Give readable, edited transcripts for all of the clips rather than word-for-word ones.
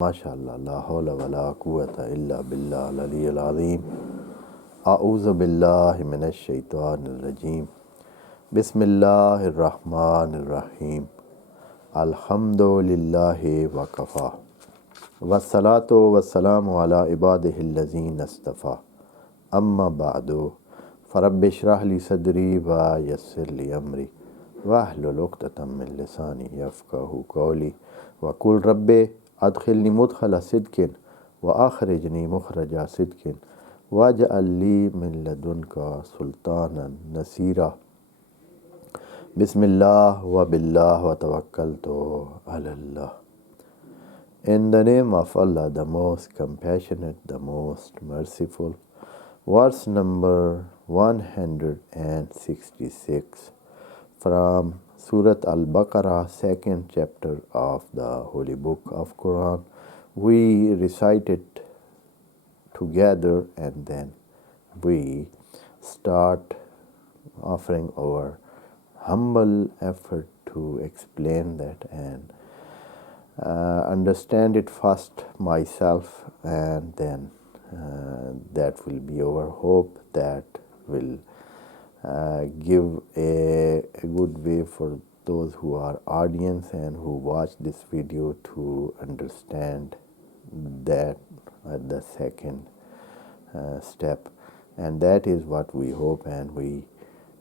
MashaAllah, la hawla wa la quwwata illa billah al-ali al-azim. A'udhu billahi minash shaitanir rajim. Bismillahir rahmanir rahim. Alhamdulillahi wa kafa. Wassalatu wassalamu ala ibadihi allazina astafa. Amma ba'du. Farabbi shrah li sadri wa yassir li amri. Wahlul uqdatam min lisani yafqahu qawli. Wa qul rabbi adkhilni mudkhala sidkin wa akhrijni mukhraja sidkin waj'al li min ladunka sultanan nasira. Bismillah wa billah wa tawakkaltu ala Allah. In the name of Allah, the most compassionate, the most merciful. Verse number 166 from Surah Al-Baqarah, second chapter of the Holy Book of Quran. We recite it together and then we start offering our humble effort to explain that and understand it first myself, and then that will be our hope that will give a good way for those who are audience and who watch this video to understand that at the second step. And that is what we hope, and we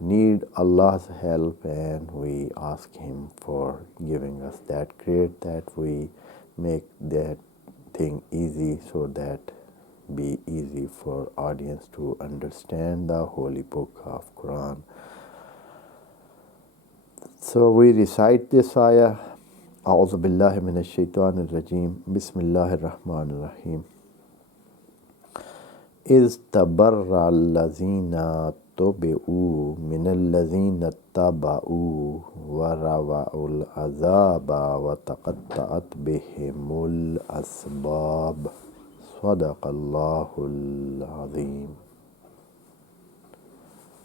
need Allah's help, and we ask Him for giving us that grace, that we make that thing easy, so that be easy for audience to understand the Holy Book of Quran. So we recite this ayah. A'udhu billahi minash shaitanir rajim. Bismillahir rahmanir rahim. Iz tabarra allazina tubi'u min allazina taba'u wa rawa'ul azaba wa taqatta'at bihimul asbab. Sadaqallahul Azim.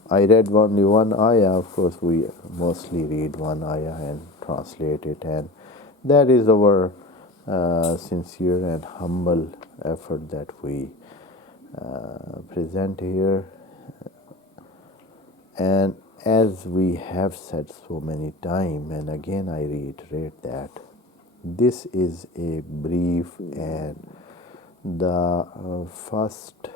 I read only one ayah. Of course, we mostly read one ayah and translate it, and that is our sincere and humble effort that we present here. And as we have said so many times, and again I reiterate that this is a brief and the first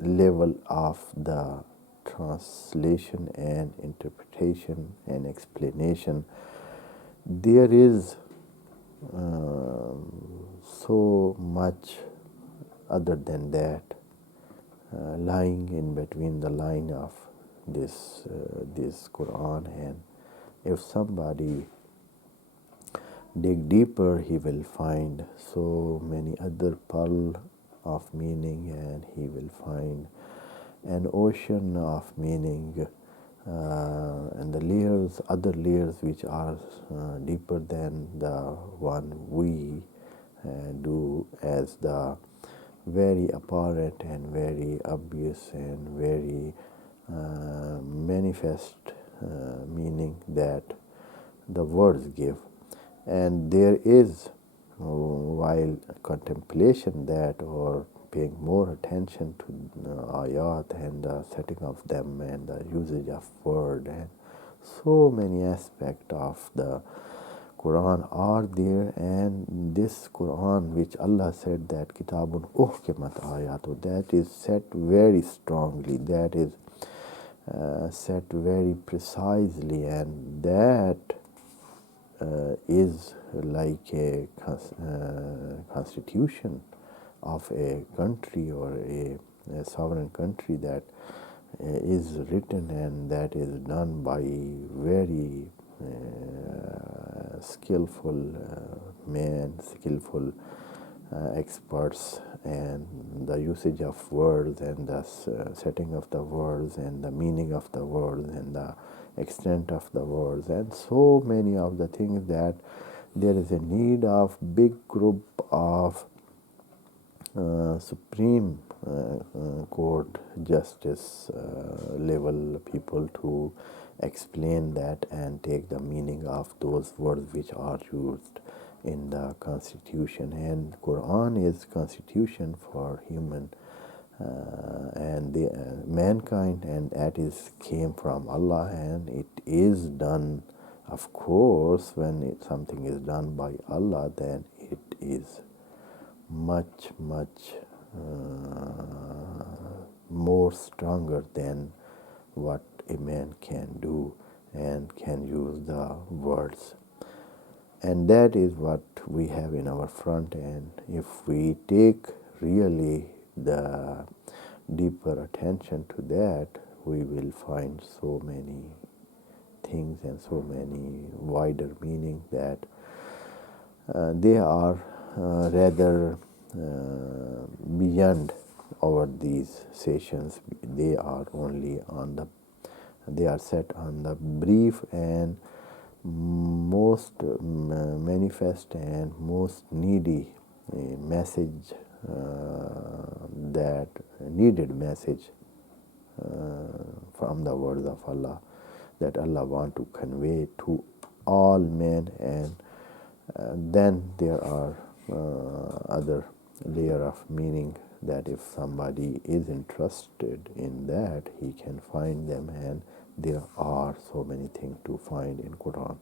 level of the translation and interpretation and explanation. There is so much other than that lying in between the line of this Quran, and if somebody dig deeper, he will find so many other pearl of meaning, and he will find an ocean of meaning, and the layers, other layers which are deeper than the one we do, as the very apparent and very obvious and very manifest meaning that the words give. And there is, while contemplation that, or paying more attention to ayat and the setting of them and the usage of word, and so many aspects of the Quran are there. And this Quran, which Allah said that kitabun uhkimat ayatu, that is set very strongly, that is set very precisely, and that is like a constitution of a country, or a sovereign country, that is written, and that is done by very skillful men, skillful experts, and the usage of words, and the setting of the words, and the meaning of the words, and the extent of the words, and so many of the things that there is a need of big group of Supreme Court justice level people to explain that and take the meaning of those words which are used in the constitution. And Quran is constitution for human and the mankind, and that is came from Allah, and it is done. Of course, when something is done by Allah, then it is much more stronger than what a man can do and can use the words. And that is what we have in our front end. If we take really the deeper attention to that, we will find so many things and so many wider meaning that they are rather beyond our these sessions. They are only on the, they are set on the brief and most manifest and most needy message, that needed message from the words of Allah, that Allah want to convey to all men. And then there are other layer of meaning that if somebody is interested in that, he can find them, and there are so many things to find in Quran.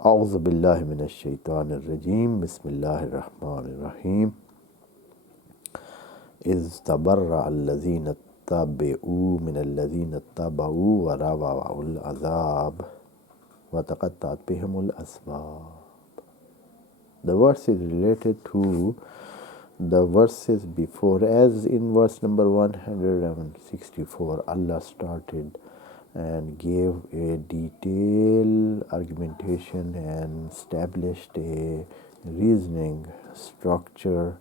أعوذ بالله من الشيطان الرجيم بسم الله الرحمن الرحيم إذ تبرأ الذين اتبعوا من الذين اتبعوا ورأوا العذاب وتقطعت بهم الأسباب. The verse is related to the verses before, as in verse number 164, Allah started and gave a detailed argumentation and established a reasoning structure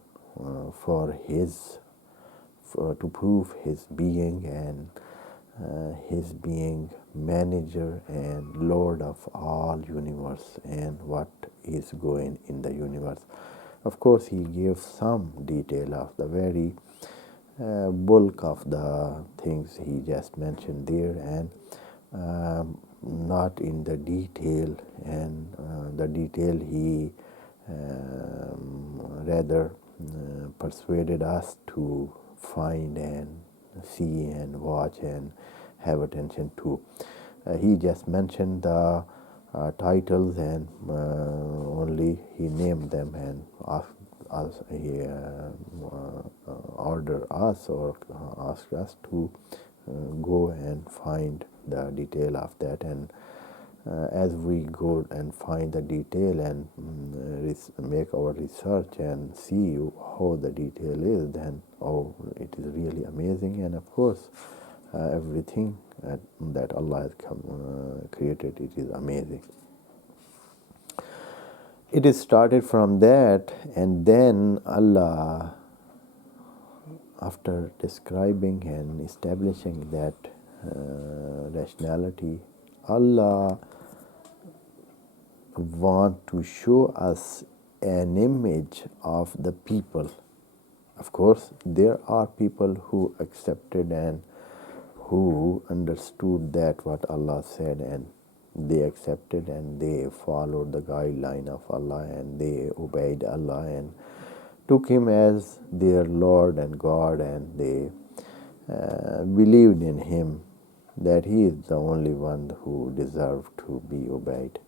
for his, to prove his being and his being manager and Lord of all universe and what is going in the universe. Of course, he gave some detail of the very bulk of the things he just mentioned there, and not in the detail, and the detail he rather persuaded us to find and see and watch and have attention to. He just mentioned the titles and only he named them and asked us, he ordered us or asked us to go and find the detail of that. And as we go and find the detail and make our research and see how the detail is, then it is really amazing. And of course, everything that Allah has created, it is amazing. It is started from that, and then Allah, after describing and establishing that rationality, Allah want to show us an image of the people. Of course, there are people who accepted and who understood that what Allah said, and they accepted and they followed the guideline of Allah and they obeyed Allah and took Him as their Lord and God, and they believed in Him, that He is the only one who deserved to be obeyed.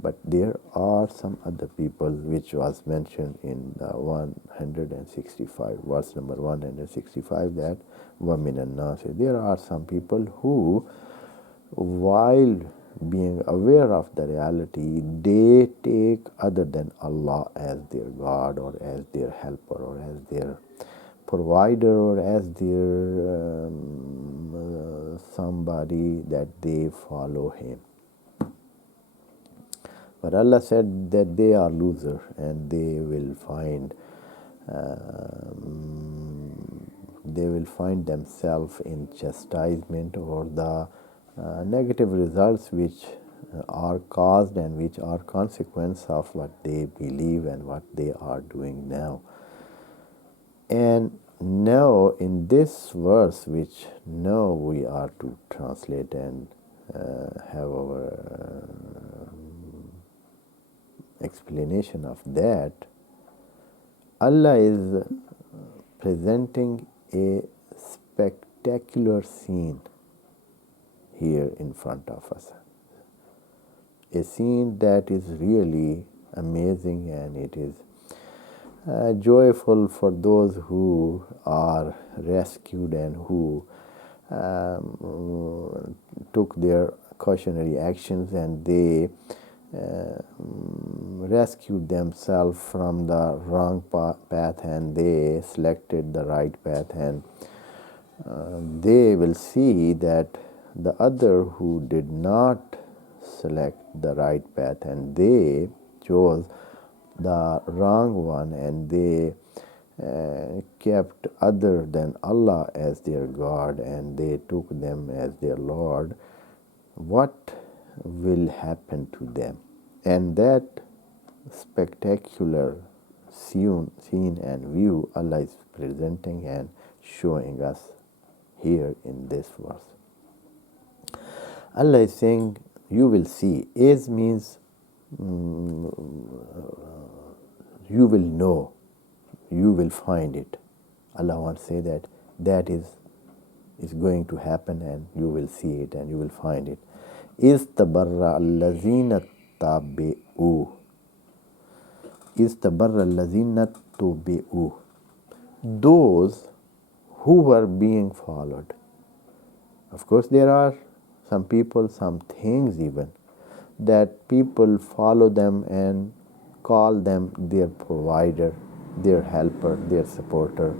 But there are some other people which was mentioned in the 165, verse number 165, that وَمِنَ النَّاسِ, there are some people who, while being aware of the reality, they take other than Allah as their God or as their helper or as their provider or as their somebody that they follow Him. But Allah said that they are losers and they will find themselves in chastisement or the negative results which are caused and which are consequence of what they believe and what they are doing now. And now in this verse, which now we are to translate and have our explanation of that, Allah is presenting a spectacular scene here in front of us. A scene that is really amazing, and it is joyful for those who are rescued and who took their cautionary actions, and they rescued themselves from the wrong path, and they selected the right path, and they will see that the other who did not select the right path and they chose the wrong one, and they kept other than Allah as their God, and they took them as their Lord, what will happen to them? And that spectacular scene and view Allah is presenting and showing us here in this verse. Allah is saying, you will see. Is means you will know, you will find it. Allah wants to say that is going to happen, and you will see it and you will find it. Istabarra allazina tabi'u. Istabarra allazina tabi'u. Those who were being followed. Of course, there are some people, some things even, that people follow them and call them their provider, their helper, their supporter,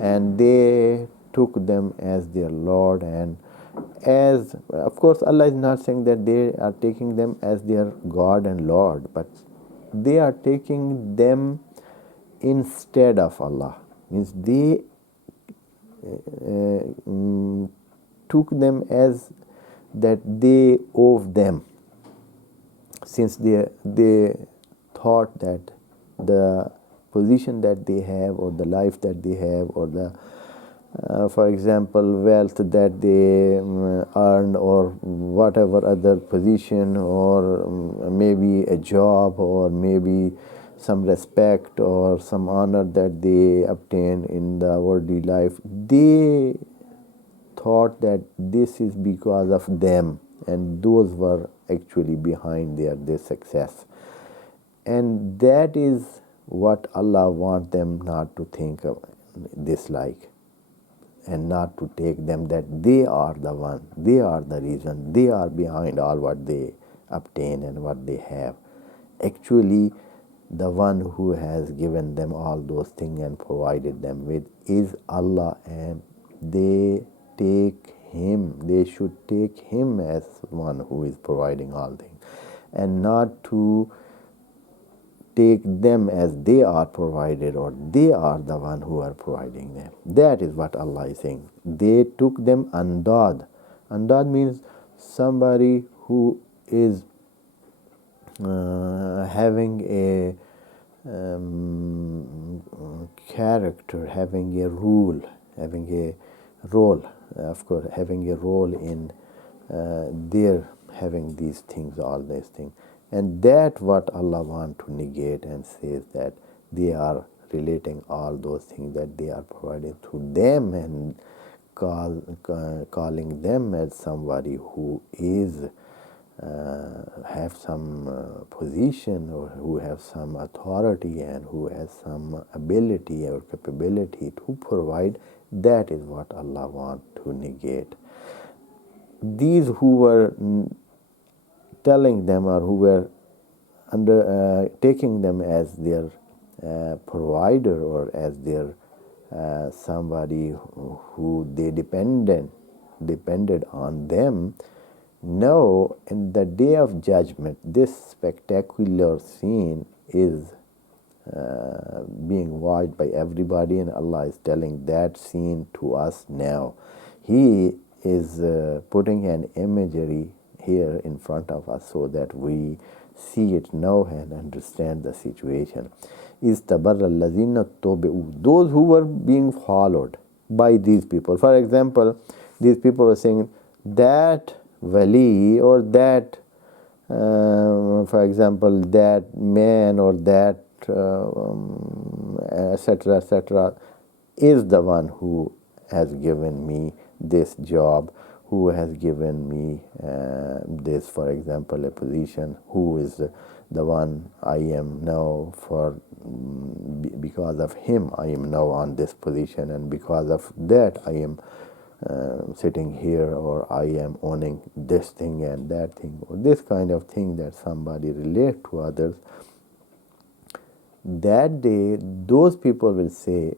and they took them as their Lord. And as, of course, Allah is not saying that they are taking them as their God and Lord, but they are taking them instead of Allah. Means they took them as that they owe them, since they thought that the position that they have, or the life that they have, or the for example wealth that they earned, or whatever other position, or maybe a job, or maybe some respect or some honor that they obtain in the worldly life, they thought that this is because of them, and those were actually behind their success. And that is what Allah wants them not to think of this like, and not to take them that they are the one, they are the reason, they are behind all what they obtain and what they have. Actually, the one who has given them all those things and provided them with is Allah, and they should take Him as one who is providing all things, and not to take them as they are provided, or they are the one who are providing them. That is what Allah is saying. They took them andad. Andad means somebody who is having a character, having a role, of course, having a role in their having these things, all these things. And that what Allah wants to negate, and says that they are relating all those things that they are providing to them, and calling them as somebody who is have some position, or who have some authority, and who has some ability or capability to provide. That is what Allah wants to negate. These who were telling them, or who were taking them as their provider, or as their somebody who they depended on them, now in the day of judgment, this spectacular scene is being watched by everybody, and Allah is telling that scene to us now. He is putting an imagery here in front of us, so that we see it now and understand the situation. Istabarra allazina tubi'u, those who were being followed by these people. For example, these people were saying that wali or that, for example, that man or that, etc., etc., is the one who has given me this job, who has given me this, for example, a position, who is the one I am now because of him I am now on this position, and because of that I am sitting here, or I am owning this thing and that thing, or this kind of thing that somebody relate to others. That day those people will say,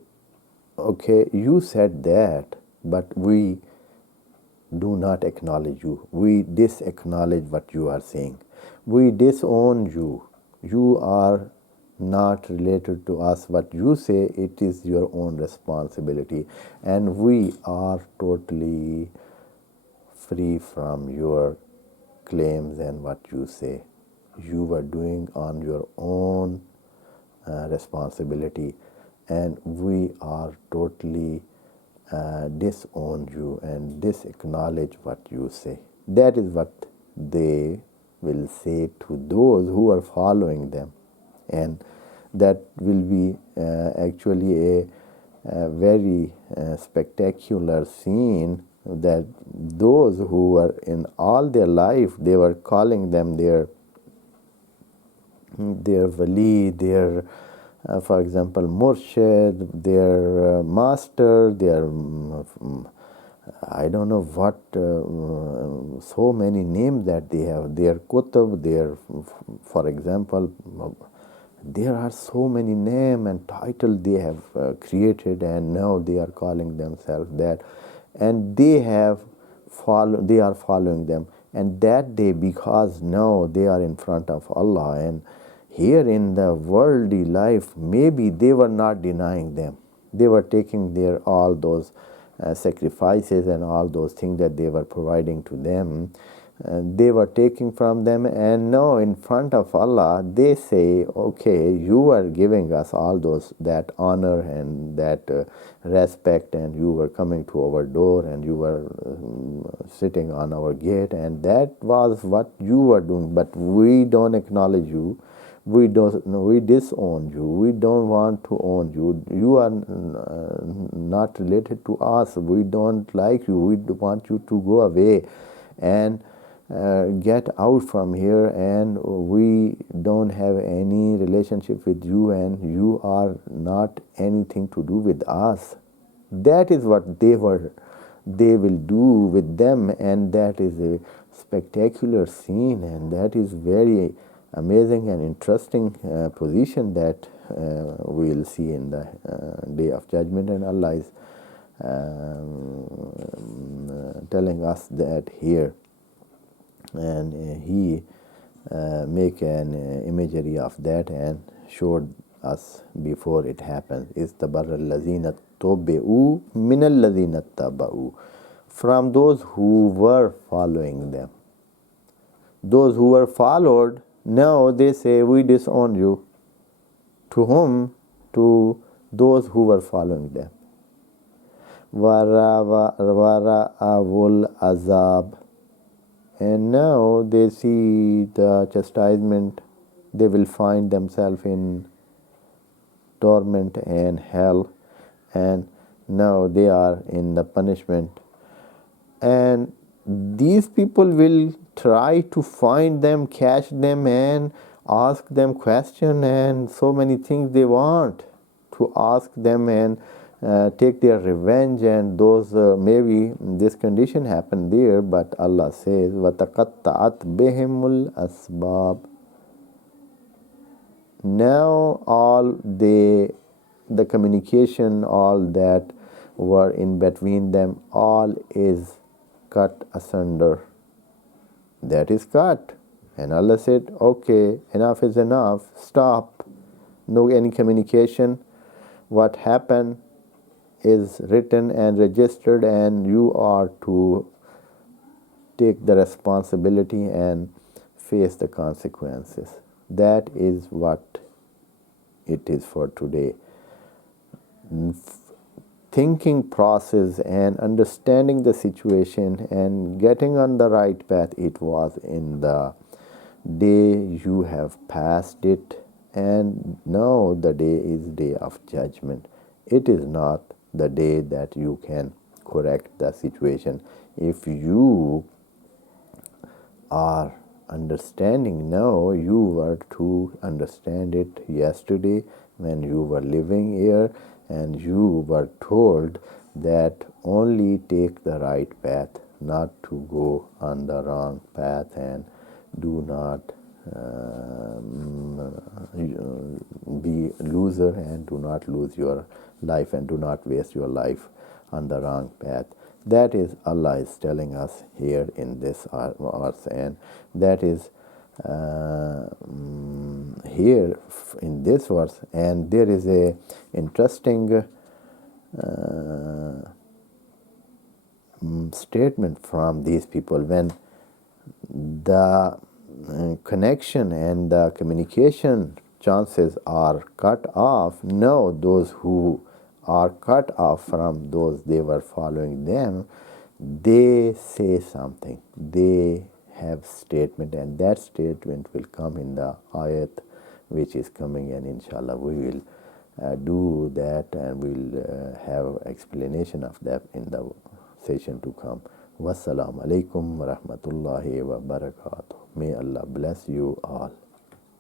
okay, you said that, but we do not acknowledge you. We disacknowledge what you are saying. We disown you. You are not related to us. What you say, it is your own responsibility. And we are totally free from your claims and what you say. You are doing on your own responsibility, and we are totally disown you and disacknowledge what you say. That is what they will say to those who are following them, and that will be actually a very spectacular scene, that those who were in all their life, they were calling them their wali, their for example, murshid, their master, their I don't know what, so many names that they have, their kutub, their, for example, there are so many names and titles they have created, and now they are calling themselves that, and they are following them. And that day, because now they are in front of Allah, and here in the worldly life, maybe they were not denying them. They were taking all those sacrifices and all those things that they were providing to them. They were taking from them, and now in front of Allah, they say, okay, you are giving us all that honor and that respect, and you were coming to our door, and you were sitting on our gate, and that was what you were doing, but we don't acknowledge you. We disown you. We don't want to own you. You are not related to us. We don't like you. We want you to go away and get out from here, and we don't have any relationship with you, and you are not anything to do with us. That is what they will do with them, and that is a spectacular scene, and that is very amazing and interesting position that we will see in the Day of Judgment. And Allah is telling us that here, and He make an imagery of that and showed us before it happens. Istabarra allazina tubi'u min allazina taba'u, from those who were following them. Those who were followed, now they say, we disown you. To whom? To those who were following them. Wara'awul azab, and now they see the chastisement. They will find themselves in torment and hell, and now they are in the punishment. And these people will try to find them, catch them, and ask them questions, and so many things they want to ask them, and take their revenge. And those maybe this condition happened there, but Allah says, وَتَقَطَّعَتْ بِهِمُ الْأَسْبَابِ. Now all the communication, all that were in between them, all is cut asunder. That is cut. And Allah said, okay, enough is enough, stop. No any communication. What happened is written and registered, and you are to take the responsibility and face the consequences. That is what it is for today. Thinking process and understanding the situation and getting on the right path, it was in the day you have passed it, and now the day is day of judgment. It is not the day that you can correct the situation. If you are understanding now, you were to understand it yesterday when you were living here, and you were told that only take the right path, not to go on the wrong path, and do not be loser, and do not lose your life, and do not waste your life on the wrong path. That is Allah is telling us here in this verse, and that is here in this verse. And there is a interesting statement from these people when the connection and the communication chances are cut off. Now those who are cut off from those they were following them, they say something, they have statement, and that statement will come in the ayat which is coming, and inshallah we will do that, and we'll have explanation of that in the session to come. Wassalamu alaikum wa rahmatullahi wa barakatuh. May Allah bless you all.